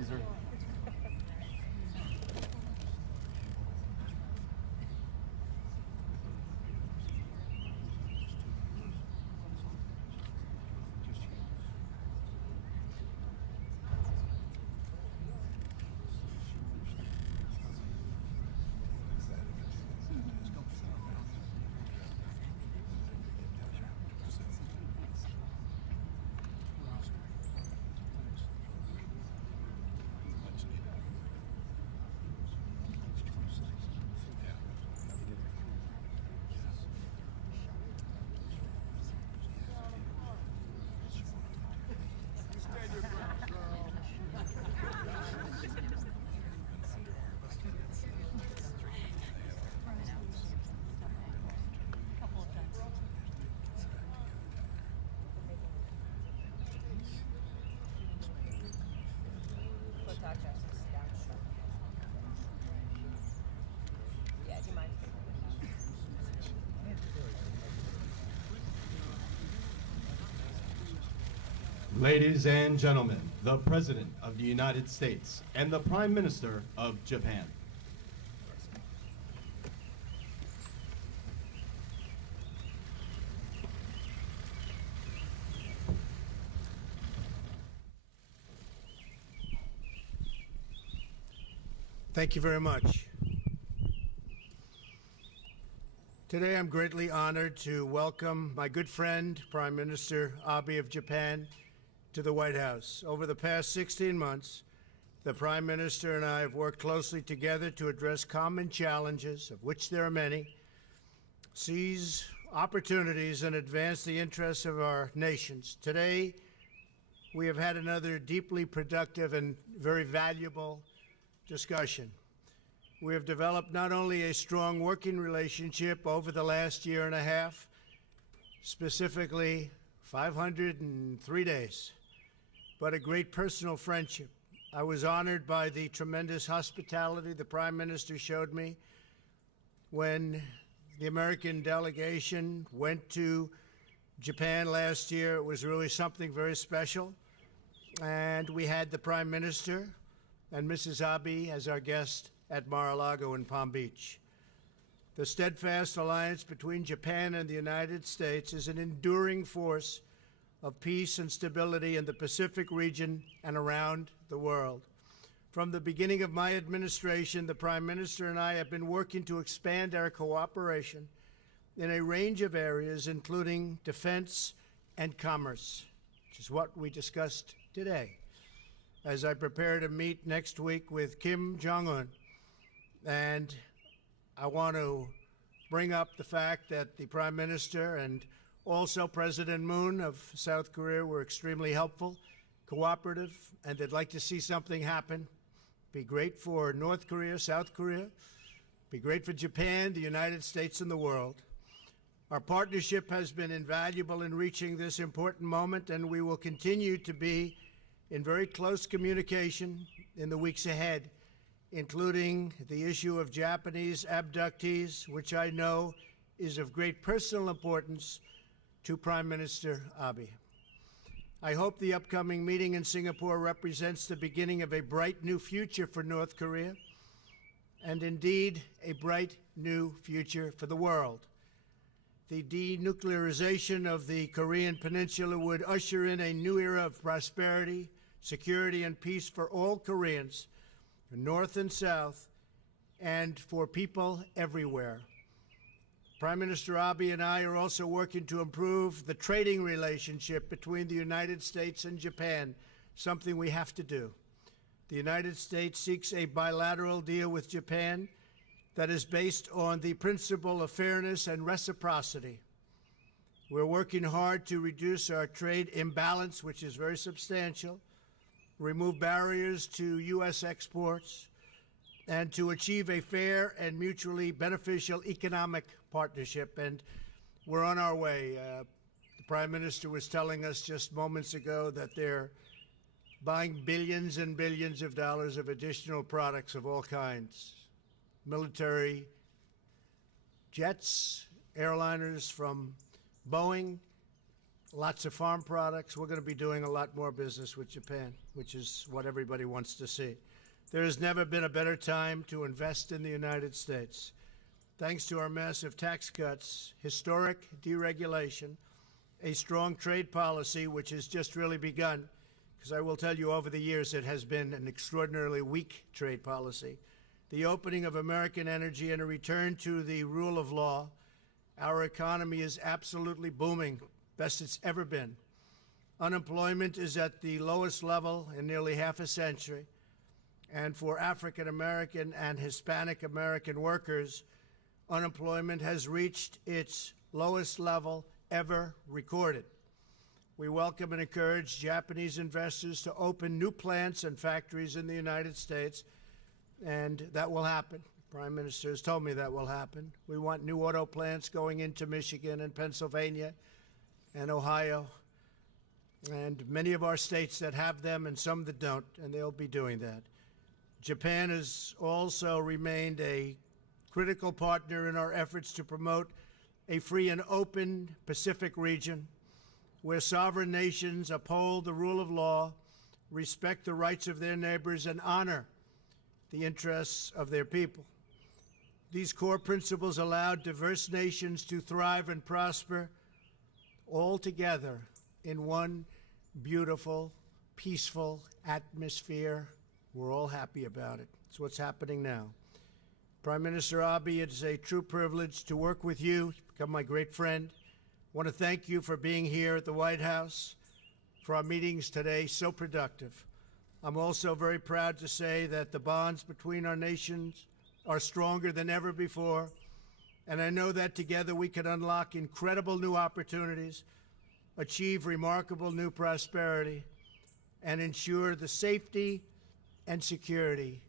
Caesar. Ladies and gentlemen, the President of the United States and the Prime Minister of Japan. Thank you very much. Today I'm greatly honored to welcome my good friend, Prime Minister Abe of Japan, to the White House. Over the past 16 months, the Prime Minister and I have worked closely together to address common challenges, of which there are many, seize opportunities, and advance the interests of our nations. Today, we have had another deeply productive and very valuable discussion. We have developed not only a strong working relationship over the last year and a half, specifically 503 days, but a great personal friendship. I was honored by the tremendous hospitality the Prime Minister showed me when the American delegation went to Japan last year. It was really something very special. And we had the Prime Minister and Mrs. Abe as our guest at Mar-a-Lago in Palm Beach. The steadfast alliance between Japan and the United States is an enduring force of peace and stability in the Pacific region and around the world. From the beginning of my administration, the Prime Minister and I have been working to expand our cooperation in a range of areas, including defense and commerce, which is what we discussed today, as I prepare to meet next week with Kim Jong-un. And I want to bring up the fact that the Prime Minister and also President Moon of South Korea were extremely helpful, cooperative, and they'd like to see something happen. Be great for North Korea, South Korea, be great for Japan, the United States, and the world. Our partnership has been invaluable in reaching this important moment, and we will continue to be in very close communication in the weeks ahead, including the issue of Japanese abductees, which I know is of great personal importance to Prime Minister Abe. I hope the upcoming meeting in Singapore represents the beginning of a bright new future for North Korea, and indeed a bright new future for the world. The denuclearization of the Korean Peninsula would usher in a new era of prosperity, security, and peace for all Koreans, North and South, and for people everywhere. Prime Minister Abe and I are also working to improve the trading relationship between the United States and Japan, something we have to do. The United States seeks a bilateral deal with Japan that is based on the principle of fairness and reciprocity. We're working hard to reduce our trade imbalance, which is very substantial, remove barriers to U.S. exports, and to achieve a fair and mutually beneficial economic partnership. And we're on our way. The Prime Minister was telling us just moments ago that they're buying billions and billions of dollars of additional products of all kinds, military jets, airliners from Boeing, lots of farm products. We're going to be doing a lot more business with Japan, which is what everybody wants to see. There has never been a better time to invest in the United States. Thanks to our massive tax cuts, historic deregulation, a strong trade policy, which has just really begun, because I will tell you over the years it has been an extraordinarily weak trade policy, the opening of American energy and a return to the rule of law, our economy is absolutely booming, best it's ever been. Unemployment is at the lowest level in nearly half a century, and for African American and Hispanic American workers, unemployment has reached its lowest level ever recorded. We welcome and encourage Japanese investors to open new plants and factories in the United States, and that will happen. The Prime Minister has told me that will happen. We want new auto plants going into Michigan and Pennsylvania and Ohio, and many of our states that have them and some that don't, and they'll be doing that. Japan has also remained a critical partner in our efforts to promote a free and open Pacific region where sovereign nations uphold the rule of law, respect the rights of their neighbors, and honor the interests of their people. These core principles allow diverse nations to thrive and prosper all together in one beautiful, peaceful atmosphere. We're all happy about it. It's what's happening now. Prime Minister Abe, it is a true privilege to work with you. You've become my great friend. I want to thank you for being here at the White House, for our meetings today, so productive. I'm also very proud to say that the bonds between our nations are stronger than ever before, and I know that together we can unlock incredible new opportunities, achieve remarkable new prosperity, and ensure the safety and security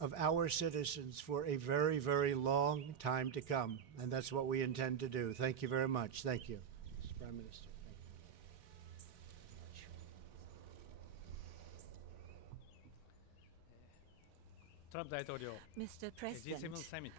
of our citizens for a very, very long time to come. And that's what we intend to do. Thank you very much. Thank you, Mr. Prime Minister. Mr. President, G7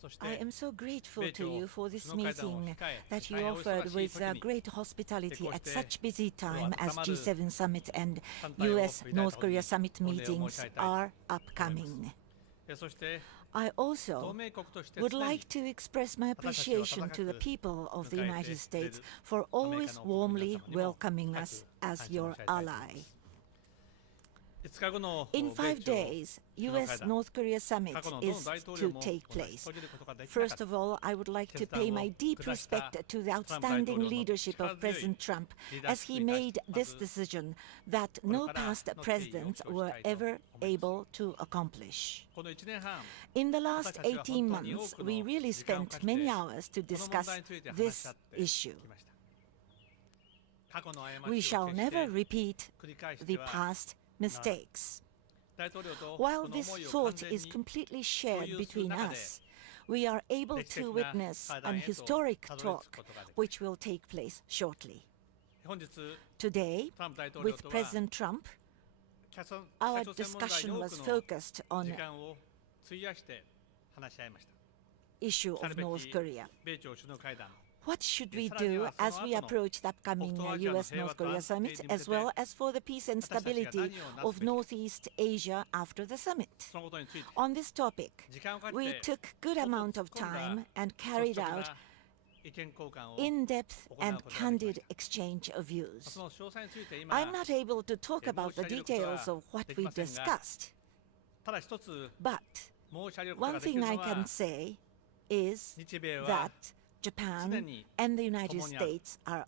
そして I am so grateful to you for this 米朝首脳会談を meeting 控え that 大 you 変お忙しい offered with 時に great hospitality こうし at て such busy time 温ま as る G7 summit and 艦隊を US 振りたいと North Korea summit 御礼を申 meetings し上げたい are と upcoming. そして I 同 also 盟国として would 常に like to express my appreciation to the people of the United States for always warmly welcoming us as your ally. 5日後の In 米 5朝 days, 首脳会 US 談 North Korea summit 過去のどの is 大統領 to も take 同じ place. 遂げることができなか First った of all, I would like to 決断 pay を my deep 下した respect to the トランプ大統領 outstanding の leadership of 力強い President Trump リーダー as シッ he プに対し made ま this ず decision that これ no から past の地位を presidents 主張したい were と ever 思います able to accomplish. この1年半 In the 私 last たちは 18 本当に多 months, くの we really 時間を spent かけて many hours to この問 discuss 題について話し this 合ってき issue. ました過去の過 We ちを shall 決して never repeat 繰り返して the は past mistakes. 大統領と While この this 思いを完 thought 全 is に completely shared 共有する between 中で us, we are able 歴史的 to な witness 会談 an へと historic たどり着く talk ことができ which will take place shortly. 本日 Today, トランプ大統領 with とは President Trump, 北朝 our 北朝鮮 discussion 問題に多 was くの focused on 時間を費やして話し合いました issue 来 of るべ North き Korea. 米朝首脳会談 What should we さらに do はその as we 後の approach the upcoming 北東アジアの US 平和 North と Korea 安定 summit, に向けて as well as for the peace and 私たちが stability 何をなす of べきか Northeast Asia after the summit? そのことについて On this topic, 時間をかけ we て took good amount of time and carried 率直 out な意見交換を in-depth 行う and ことができました candid exchange of views. その詳細について今 I'm not able to talk 申 about し the 上げることは details of what でき we ませんが discussed, ただ一つ but 申し上げること one ができる thing の I は can say is 日米は that Japan 常に and the United 共にある States are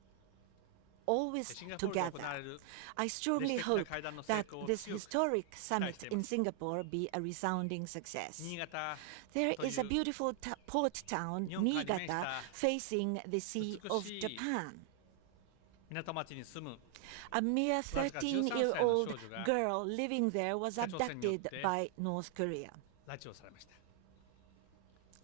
always シンガポールで行 together. われる I strongly 歴史的な hope 会談の成 that 功を this 強く historic summit 期待しています。 in Singapore be a resounding success. 新潟 There という is a beautiful port town, 日本海に面した Niigata, facing the Sea of 美しい Japan. 港町に住む A mere わずか13 13-year-old 歳の少女が girl living there was 北朝鮮によって abducted by North Korea. 拉致をされました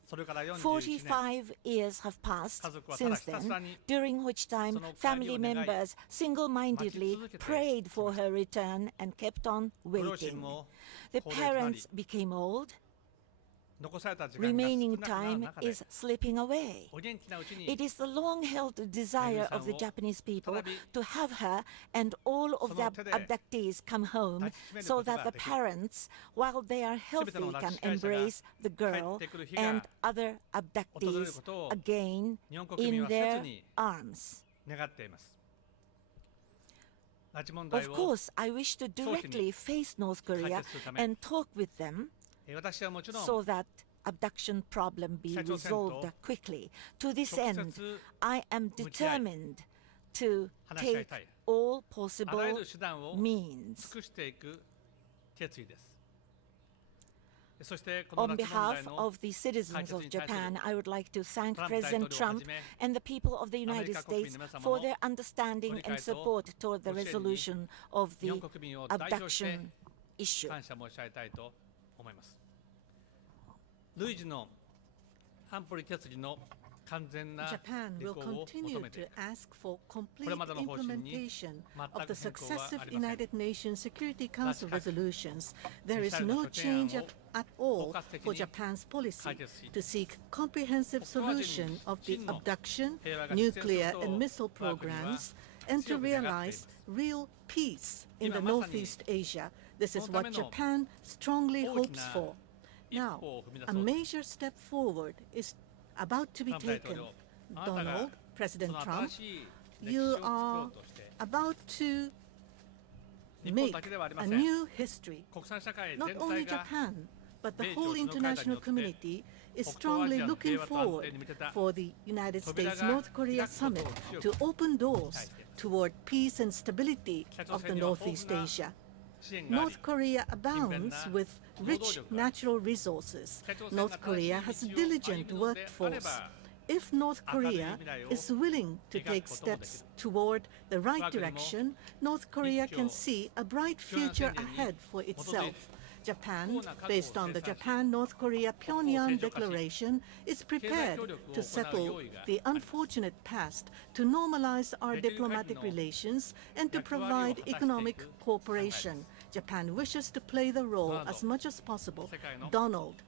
それから41年45 years have passed 家族はただ since ひたすら then, に during which time その帰りを family 願い members single-mindedly 待ち続けて prayed for her return and kept on ご両親 waiting. も The 高齢となり parents became old, 残された時間が少 remaining なくなる time 中で is slipping away. お元気なうちに It is the long-held desire of the Japanese people to have her and all of the abductees come home so that the parents, while they are healthy, can embrace the girl and other abductees again in their arms. 願っています。拉致問題 Of を course, I wish to directly face North Korea and talk with them 私はもちろん so that abduction problem be 北朝鮮と resolved quickly. To this 直 end, 接 I am 向き合い determined to 話し合い take たい all あら possible ゆる手段を means. 尽くしていく決意です。そしてこの On 拉致問 behalf 題の of the citizens of 解決に対する Japan, I would like to thank トランプ大統領 President をは Trump じめ and the people of the アメ United リカ国民 States の皆様 for の their understanding ご理解 and と support toward the ご支援に resolution of 日 the 本国民を代表して abduction issue. 感謝申し上げたいと思います。累次の安保理決議の完全な Japan 履 will 行を continue 求めてい to る。 ask for complete これまでの方針に implementation of the 全く変更は successive ありません。 United Nations Security Council 拉致 resolutions. There is ミサイルの no 諸提案 change を at all 包括的 for に Japan's policy 解決し to seek comprehensive 北東アジアに solution of the 真の abduction, 平和が実現する nuclear ことを and missile 我が国は programs, and to 強く願っています。 realize real peace in the 今まさに Northeast Asia. This is そのた what めの Japan strongly 大き hopes な for. 一 Now, 歩を踏み出 a そうと major step forward is about to be トランプ大統 taken. 領、あなたが Donald, そ President の Trump, 新しい歴史 you を作ろ are うとして about to 日本 make だけではありま a せん。 new history. 国際社会 Not 全 only 体が Japan, but the 米 whole 朝首脳会談によ international って community is 北東アジ strongly アの looking 平和と安定 forward に向けた for the United 扉 States が North Korea 開くことを summit 強く to open 期 doors 待しています。 toward peace and stability 北朝 of the 鮮には豊 Northeast 富な Asia. 支援があり North Korea abounds with rich natural resources. North Korea has a diligent workforce. If North Korea is willing to take steps toward the right direction, North Korea can see a bright future ahead for itself. Japan, based on the Japan-North Korea Pyongyang Declaration, is prepared to settle the unfortunate past, to normalize our diplomatic relations, and to provide economic cooperation. Japan wishes to play the role as much as possible. Donald,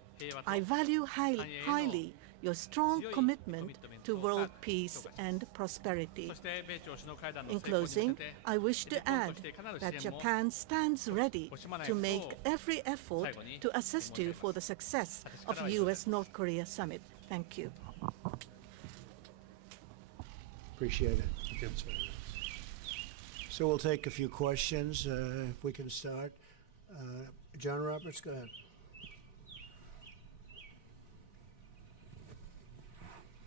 I value highly your strong commitment to world peace and prosperity. そして米朝首脳会談の In 成功に向 closing, けて I wish 日 to 本 add としていかなる支 that 援も Japan stands ready 惜しまない to ことを make every effort to assist you for the success of U.S.-North Korea summit. Thank you. Appreciate it. So we'll take a few questions, if we can start. John Roberts, go ahead.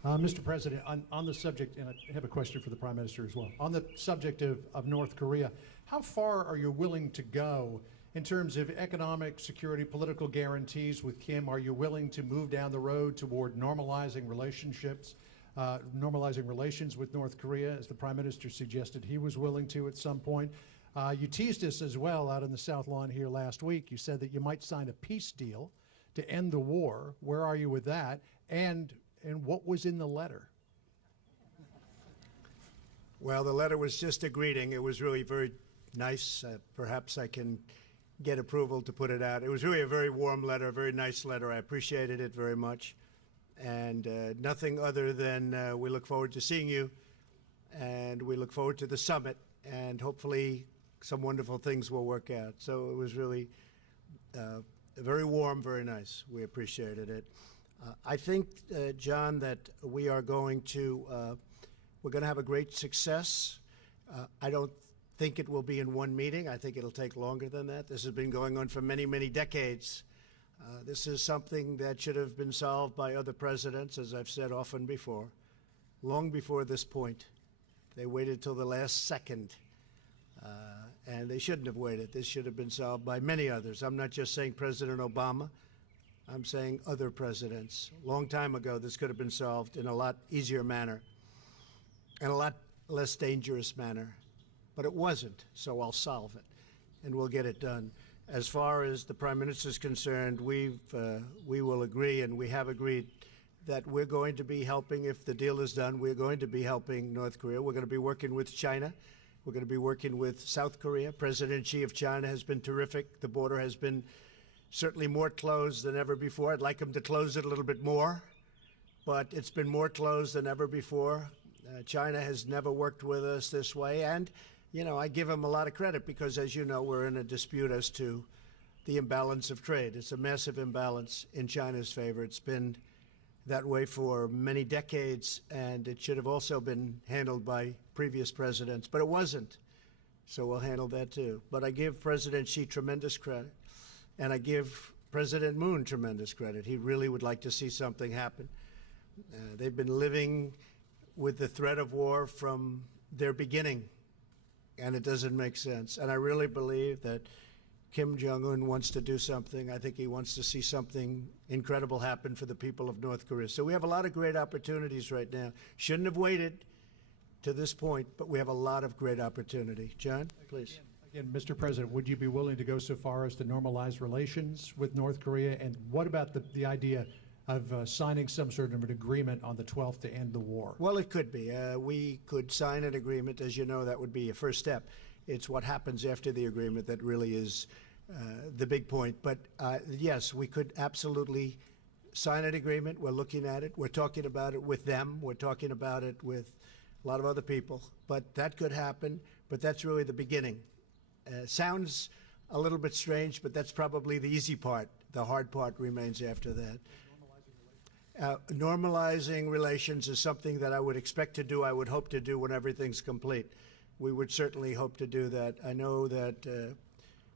Mr. President, on the subject, and I have a question for the Prime Minister as well. On the subject of North Korea, how far are you willing to go in terms of economic, security, political guarantees with Kim? Are you willing to move down the road toward normalizing relationships, normalizing relations with North Korea, as the Prime Minister suggested he was willing to at some point? You teased us as well out on the South Lawn here last week. You said that you might sign a peace deal to end the war. Where are you with that? And what was in the letter? Well, the letter was just a greeting. It was really very nice. Perhaps I can get approval to put it out. It was really a very warm letter, a very nice letter. I appreciated it very much. And nothing other than we look forward to seeing you, and we look forward to the summit, and hopefully some wonderful things will work out. So it was really very warm, very nice. We appreciated it. I think, John, that we are going to have a great success. I don't think it will be in one meeting. I think it'll take longer than that. This has been going on for many, many decades. This is something that should have been solved by other presidents, as I've said often before, long before this point. They waited till the last second, and they shouldn't have waited. This should have been solved by many others. I'm not just saying President Obama. I'm saying other presidents. A long time ago, this could have been solved in a lot easier manner and a lot less dangerous manner. But it wasn't, so I'll solve it, and we'll get it done. As far as the Prime Minister is concerned, we will agree, and we have agreed, that we're going to be helping, if the deal is done, we're going to be helping North Korea. We're going to be working with China. We're going to be working with South Korea. President Xi of China has been terrific. The border has been certainly more closed than ever before. I'd like them to close it a little bit more, but it's been more closed than ever before. China has never worked with us this way, and, you know, I give them a lot of credit because, as you know, we're in a dispute as to the imbalance of trade. It's a massive imbalance in China's favor. It's been that way for many decades, and it should have also been handled by previous presidents, but it wasn't. So we'll handle that too. But I give President Xi tremendous credit, and I give President Moon tremendous credit. He really would like to see something happen. They've been living with the threat of war from their beginning, and it doesn't make sense. And I really believe that Kim Jong-un wants to do something. I think he wants to see something incredible happen for the people of North Korea. So we have a lot of great opportunities right now. Shouldn't have waited to this point, but we have a lot of great opportunity. John, please. Again, Mr. President, would you be willing to go so far as to normalize relations with North Korea? And what about the idea of signing some sort of an agreement on the 12th to end the war? Well, it could be. We could sign an agreement. As you know, that would be a first step. It's what happens after the agreement that really is the big point. But yes, we could absolutely sign an agreement. We're looking at it. We're talking about it with them. We're talking about it with a lot of other people. But that could happen. But that's really the beginning. Sounds a little bit strange, but that's probably the easy part. The hard part remains after that. Normalizing relations is something that I would expect to do, I would hope to do when everything's complete. We would certainly hope to do that. I know that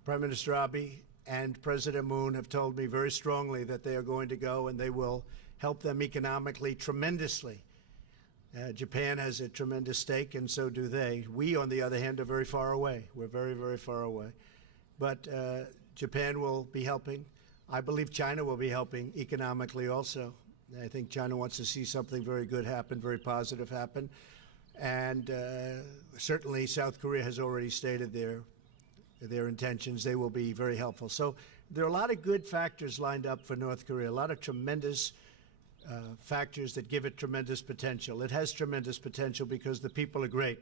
Prime Minister Abe and President Moon have told me very strongly that they are going to go, and they will help them economically tremendously. Japan has a tremendous stake, and so do they. We, on the other hand, are very far away. We're very, very far away. But Japan will be helping. I believe China will be helping economically also. I think China wants to see something very good happen, very positive happen. And certainly South Korea has already stated their intentions. They will be very helpful. So there are a lot of good factors lined up for North Korea, a lot of tremendous factors that give it tremendous potential. It has tremendous potential because the people are great.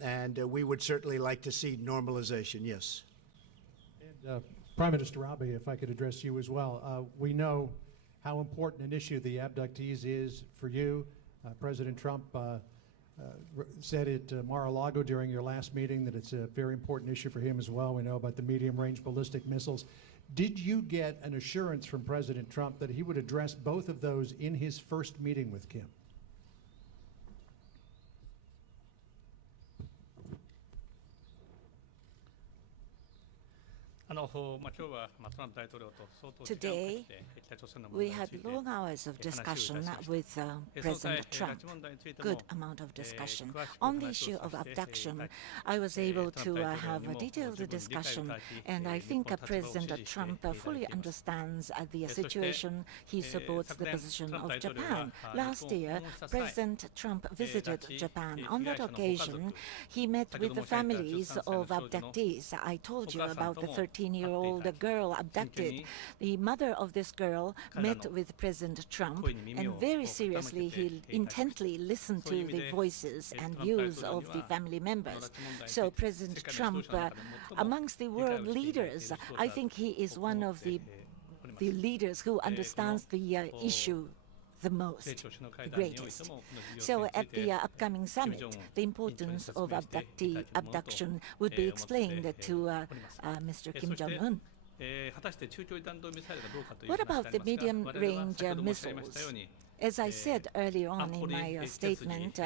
And we would certainly like to see normalization, yes. And Prime Minister Abe, if I could address you as well. We know how important an issue the abductees is for you. President Trump said at Mar-a-Lago during your last meeting that it's a very important issue for him as well. We know about the medium-range ballistic missiles. Did you get an assurance from President Trump that he would address both of those in his first meeting with Kim? Today, we had long hours of discussion with President Trump, good amount of discussion. On the issue of abduction, I was able to have a detailed discussion, and I think President Trump fully understands the situation. He supports the position of Japan. Last year, President Trump visited Japan. On that occasion, he met with the families of abductees. I told you about the 13-year-old girl abducted. The mother of this girl met with President Trump, and very seriously he intently listened to the voices and views of the family members. So President Trump, amongst the world leaders, I think he is one of the leaders who understands the issue the most, the greatest. So at the upcoming summit, the importance of abduction would be explained to Mr. Kim Jong-un. What about the medium-range missiles? As I said earlier on in my statement,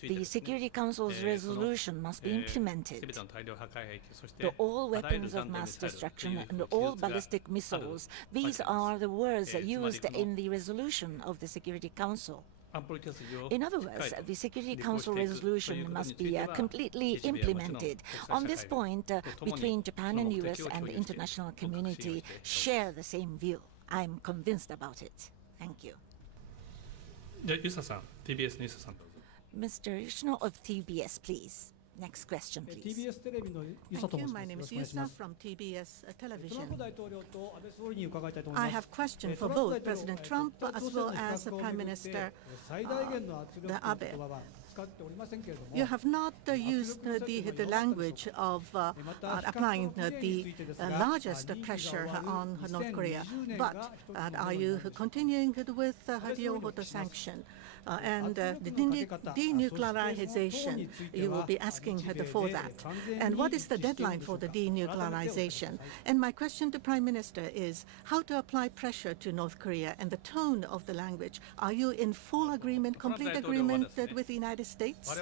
the Security Council's resolution must be implemented. All weapons of mass destruction and all ballistic missiles, these are the words used in the resolution of the Security Council. In other words, the Security Council resolution must be completely implemented. On this point, between Japan and US and the international community share the same view. I'm convinced about it. Thank you. Mr. Yoshino of TBS, please. Next question, please. Thank you. My name is Yusa from TBS Television. I have a question for both President Trump as well as Prime Minister Abe. You have not used the language of applying the largest pressure on North Korea, but are you continuing with the sanction? And the denuclearization, you will be asking for that. And what is the deadline for the denuclearization? And my question to Prime Minister is how to apply pressure to North Korea and the tone of the language. Are you in full agreement, complete agreement with the United States?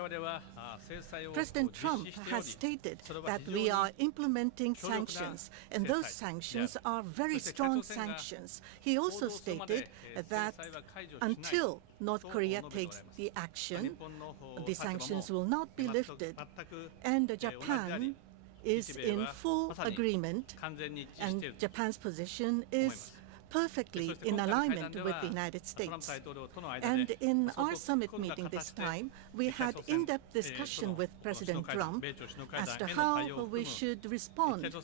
President Trump has stated that we are implementing sanctions, and those sanctions are very strong sanctions. He also stated that until North Korea takes the action, the sanctions will not be lifted. And Japan is in full agreement, and Japan's position is perfectly in alignment with the United States. And in our summit meeting this time, we had in-depth discussion with President Trump as to how we should respond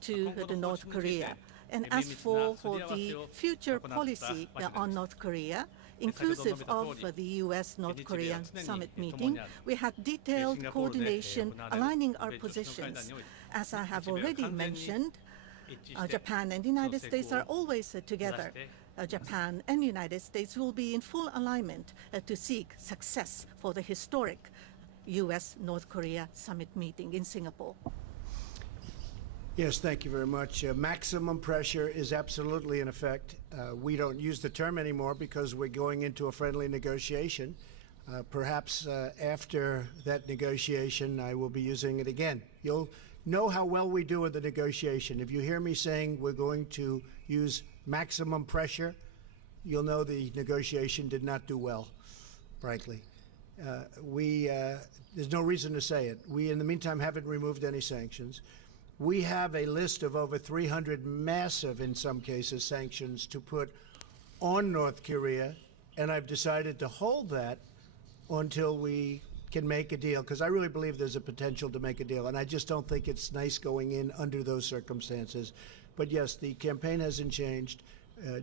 to North Korea. And as for the future policy on North Korea, inclusive of the U.S.-North Korean summit meeting, we had detailed coordination aligning our positions. As I have already mentioned, Japan and the United States are always together. Japan and the United States will be in full alignment to seek success for the historic U.S.-North Korea summit meeting in Singapore. Yes, thank you very much. Maximum pressure is absolutely in effect. We don't use the term anymore because we're going into a friendly negotiation. Perhaps after that negotiation, I will be using it again. You'll know how well we do in the negotiation. If you hear me saying we're going to use maximum pressure, you'll know the negotiation did not do well, frankly. There's no reason to say it. We, in the meantime, haven't removed any sanctions. We have a list of over 300 massive, in some cases, sanctions to put on North Korea, and I've decided to hold that until we can make a deal, because I really believe there's a potential to make a deal, and I just don't think it's nice going in under those circumstances. But yes, the campaign hasn't changed.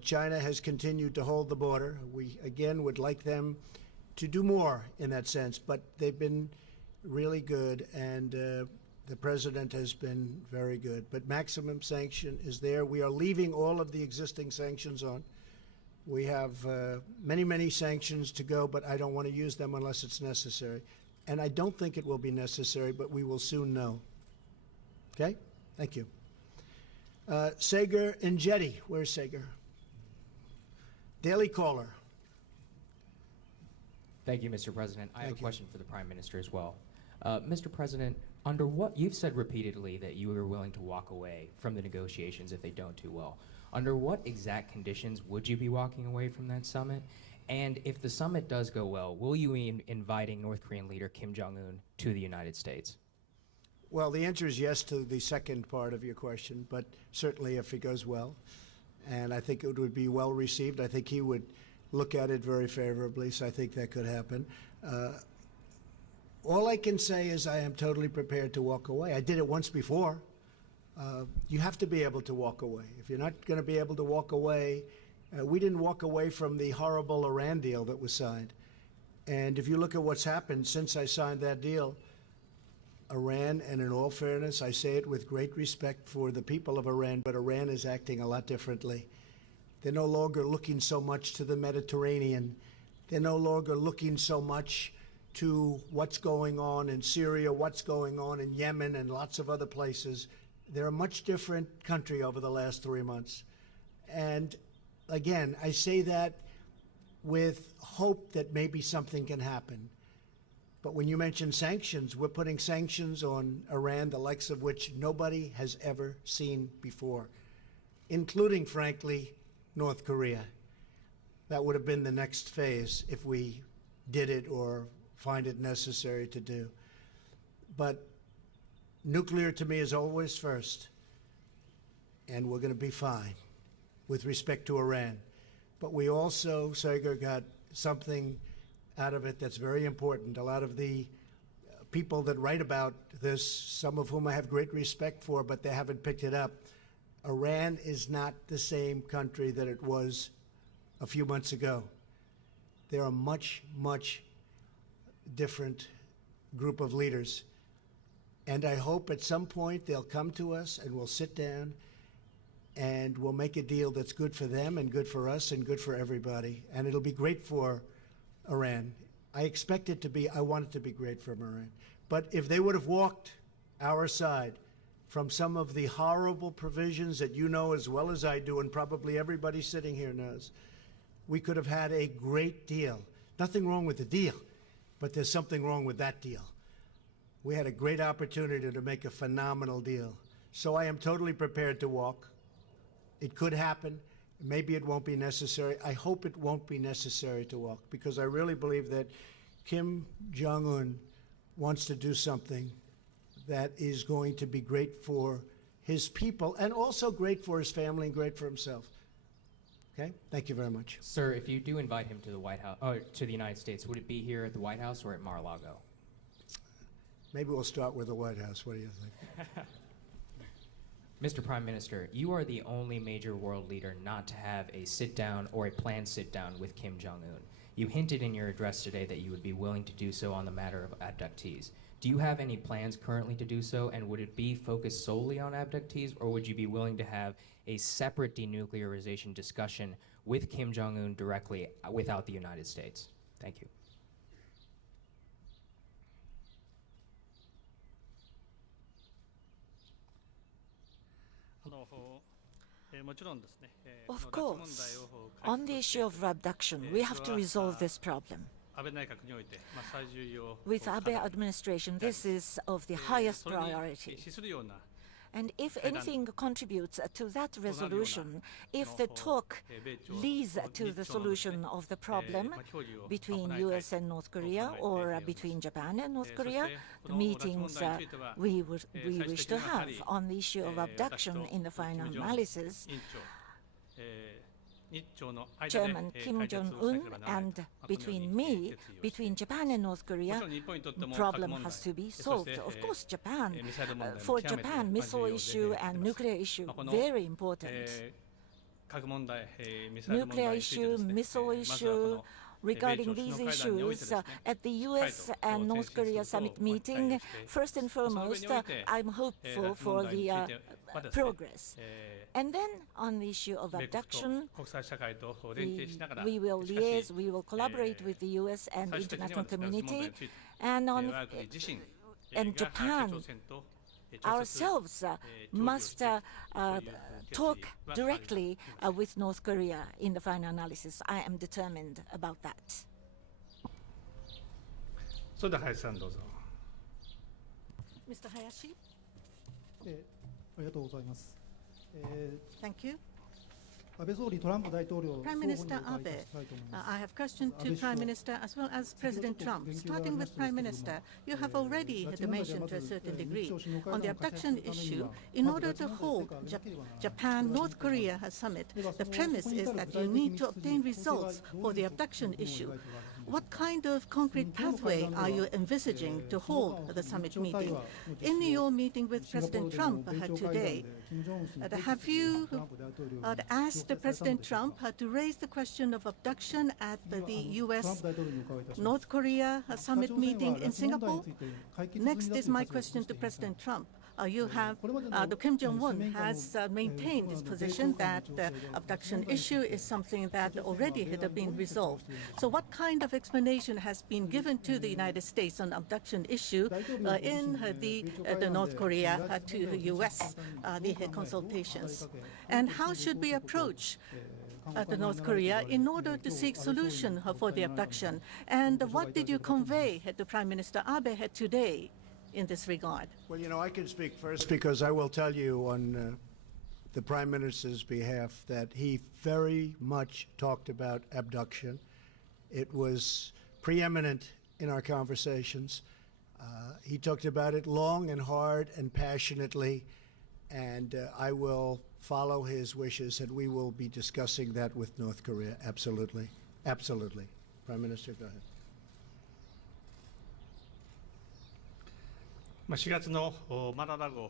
China has continued to hold the border. We, again, would like them to do more in that sense, but they've been really good, and the president has been very good. But maximum sanction is there. We are leaving all of the existing sanctions on. We have many, many sanctions to go, but I don't want to use them unless it's necessary. And I don't think it will be necessary, but we will soon know. Okay? Thank you. Sager and Jetty. Where's Sager? Daily Caller. Thank you, Mr. President. I have a question for the Prime Minister as well. Mr. President, under what, you've said repeatedly that you are willing to walk away from the negotiations if they don't do well. Under what exact conditions would you be walking away from that summit? And if the summit does go well, will you be inviting North Korean leader Kim Jong-un to the United States? Well, the answer is yes to the second part of your question, but certainly if it goes well. And I think it would be well received. I think he would look at it very favorably, so I think that could happen. All I can say is I am totally prepared to walk away. I did it once before. You have to be able to walk away. If you're not going to be able to walk away, we didn't walk away from the horrible Iran deal that was signed. And if you look at what's happened since I signed that deal, Iran, and in all fairness, I say it with great respect for the people of Iran, but Iran is acting a lot differently. They're no longer looking so much to the Mediterranean. They're no longer looking so much to what's going on in Syria, what's going on in Yemen, and lots of other places. They're a much different country over the last 3 months. And again, I say that with hope that maybe something can happen. But when you mention sanctions, we're putting sanctions on Iran, the likes of which nobody has ever seen before, including, frankly, North Korea. That would have been the next phase if we did it or find it necessary to do. But nuclear to me is always first, and we're going to be fine with respect to Iran. But we also, Sager, got something out of it that's very important. A lot of the people that write about this, some of whom I have great respect for, but they haven't picked it up. Iran is not the same country that it was a few months ago. They are much, much different group of leaders. And I hope at some point they'll come to us and we'll sit down and we'll make a deal that's good for them and good for us and good for everybody. And it'll be great for Iran. I expect it to be, I want it to be great for Iran. But if they would have walked our side from some of the horrible provisions that you know as well as I do, and probably everybody sitting here knows, we could have had a great deal. Nothing wrong with the deal, but there's something wrong with that deal. We had a great opportunity to make a phenomenal deal. So I am totally prepared to walk. It could happen. Maybe it won't be necessary. I hope it won't be necessary to walk, because I really believe that Kim Jong-un wants to do something that is going to be great for his people and also great for his family and great for himself. Okay? Thank you very much. Sir, if you do invite him to the White House, to the United States, would it be here at the White House or at Mar-a-Lago? Maybe we'll start with the White House. What do you think? Mr. Prime Minister, you are the only major world leader not to have a sit-down or a planned sit-down with Kim Jong-un. You hinted in your address today that you would be willing to do so on the matter of abductees. Do you have any plans currently to do so, and would it be focused solely on abductees, or would you be willing to have a separate denuclearization discussion with Kim Jong-un directly without the United States? Thank you. Of course, on the issue of abduction, we have to resolve this problem. With Abe administration, this is of the highest priority. And if anything contributes to that resolution, if the talk leads to the solution of the problem between US and North Korea or between Japan and North Korea, the meetings we wish to have on the issue of abduction in the final analysis, Chairman Kim Jong-un and between me, between Japan and North Korea, the problem has to be solved. Of course, Japan, for Japan, missile issue and nuclear issue, very important. Nuclear issue, missile issue, regarding these issues at the US and North Korea summit meeting, first and foremost, I'm hopeful for the progress. And then on the issue of abduction, we will liaise, we will collaborate with the US and the international community, and Japan ourselves must talk directly with North Korea in the final analysis. I am determined about that. Mr. Hayashi? Thank you. Prime Minister Abe, I have questions to Prime Minister as well as President Trump. Starting with Prime Minister, you have already mentioned to a certain degree on the abduction issue. In order to hold Japan-North Korea summit, the premise is that you need to obtain results for the abduction issue. What kind of concrete pathway are you envisaging to hold the summit meeting? In your meeting with President Trump today, have you asked President Trump to raise the question of abduction at the US-North Korea summit meeting in Singapore? Next is my question to President Trump. The Kim Jong-un has maintained his position that the abduction issue is something that already had been resolved. So what kind of explanation has been given to the United States on abduction issue in the North Korea to the US, the consultations? And how should we approach the North Korea in order to seek solution for the abduction? And what did you convey to Prime Minister Abe today in this regard? Well, you know, I can speak first because I will tell you on the Prime Minister's behalf that he very much talked about abduction. It was preeminent in our conversations. He talked about it long and hard and passionately, and I will follow his wishes, and we will be discussing that with North Korea. Absolutely. Absolutely. Prime Minister, go ahead. 4月のマララ号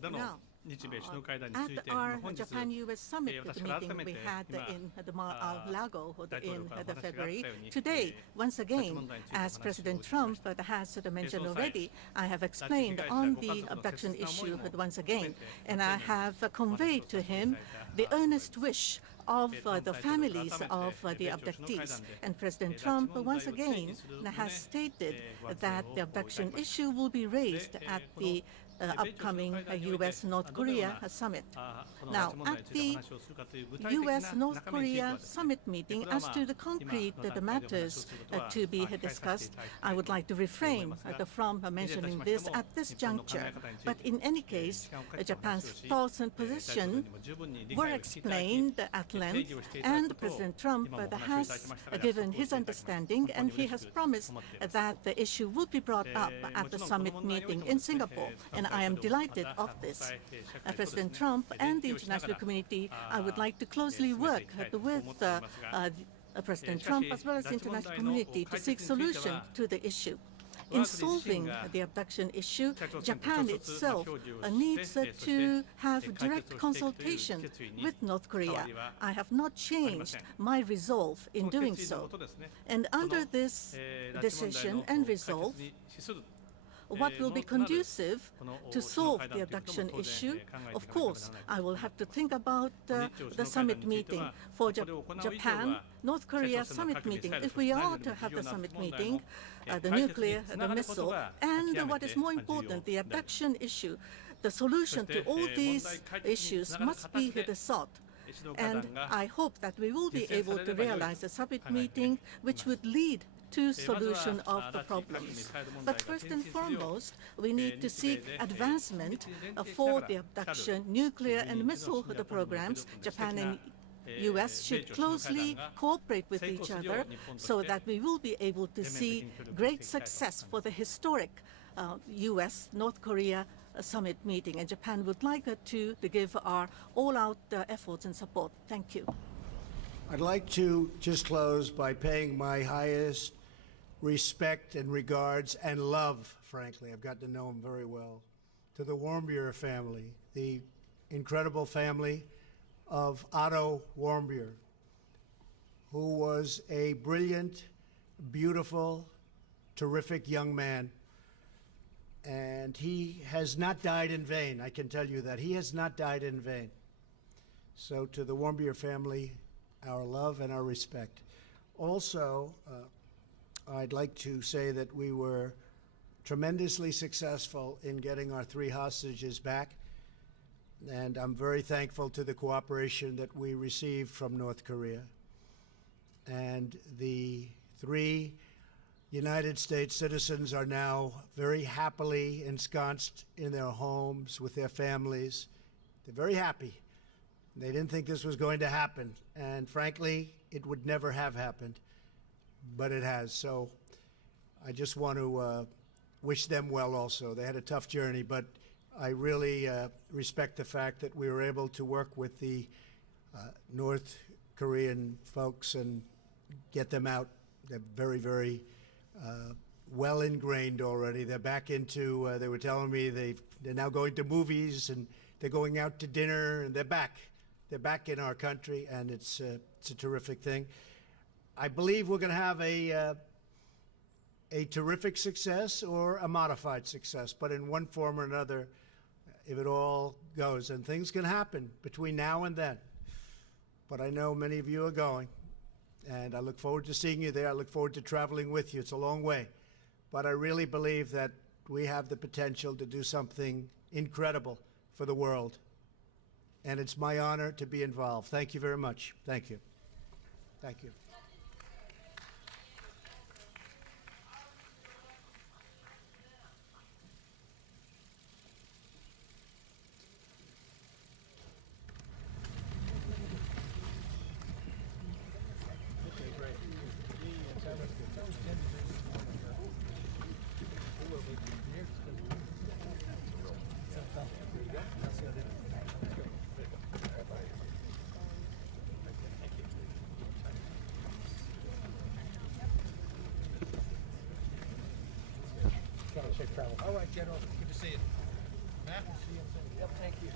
での at our Japan-US summit meeting we had in the Mar-a-Lago in the February. Today, once again, as President Trump has mentioned already, I have explained on the abduction issue once again, and I have conveyed to him the earnest wish of the families of the abductees. And President Trump once again has stated that the abduction issue will be raised at the upcoming U.S.-North Korea summit. Now, at the U.S.-North Korea summit meeting, as to the concrete matters to be discussed, I would like to refrain from mentioning this at this juncture. But in any case, Japan's thoughts and position were explained at length, and President Trump has given his understanding, and he has promised that the issue will be brought up at the summit meeting in Singapore. And I am delighted of this. President Trump and the international community, I would like to closely work with President Trump as well as the international community to seek solution to the issue. In solving the abduction issue, Japan itself needs to have direct consultation with North Korea. I have not changed my resolve in doing so. And under this decision and resolve, what will be conducive to solve the abduction issue? Of course, I will have to think about the summit meeting. For Japan, North Korea summit meeting, if we are to have the summit meeting, the nuclear, the missile, and what is more important, the abduction issue, the solution to all these issues must be sought. And I hope that we will be able to realize a summit meeting which would lead to solution of the problems. But first and foremost, we need to seek advancement for the abduction, nuclear and missile programs. Japan and U.S. should closely cooperate with each other so that we will be able to see great success for the historic U.S.-North Korea summit meeting. And Japan would like to give our all-out efforts and support. Thank you. I'd like to just close by paying my highest respect and regards and love, frankly, I've got to know him very well, to the Warmbier family, the incredible family of Otto Warmbier, who was a brilliant, beautiful, terrific young man. And he has not died in vain, I can tell you that. He has not died in vain. So to the Warmbier family, our love and our respect. Also, I'd like to say that we were tremendously successful in getting our 3 hostages back, and I'm very thankful to the cooperation that we received from North Korea. And the 3 United States citizens are now very happily ensconced in their homes with their families. They're very happy. They didn't think this was going to happen, and frankly, it would never have happened, but it has. So I just want to wish them well also. They had a tough journey, but I really respect the fact that we were able to work with the North Korean folks and get them out. They're very, very well ingrained already. They're back into, they were telling me they're now going to movies and they're going out to dinner, and they're back. They're back in our country, and it's a terrific thing. I believe we're going to have a terrific success or a modified success, but in one form or another, if it all goes, and things can happen between now and then. But I know many of you are going, and I look forward to seeing you there. I look forward to traveling with you. It's a long way, but I really believe that we have the potential to do something incredible for the world. And it's my honor to be involved. Thank you very much. Thank you. Thank you. Safe travel. All right, General. Good to see you. Matt. See you soon. Yep, thank you.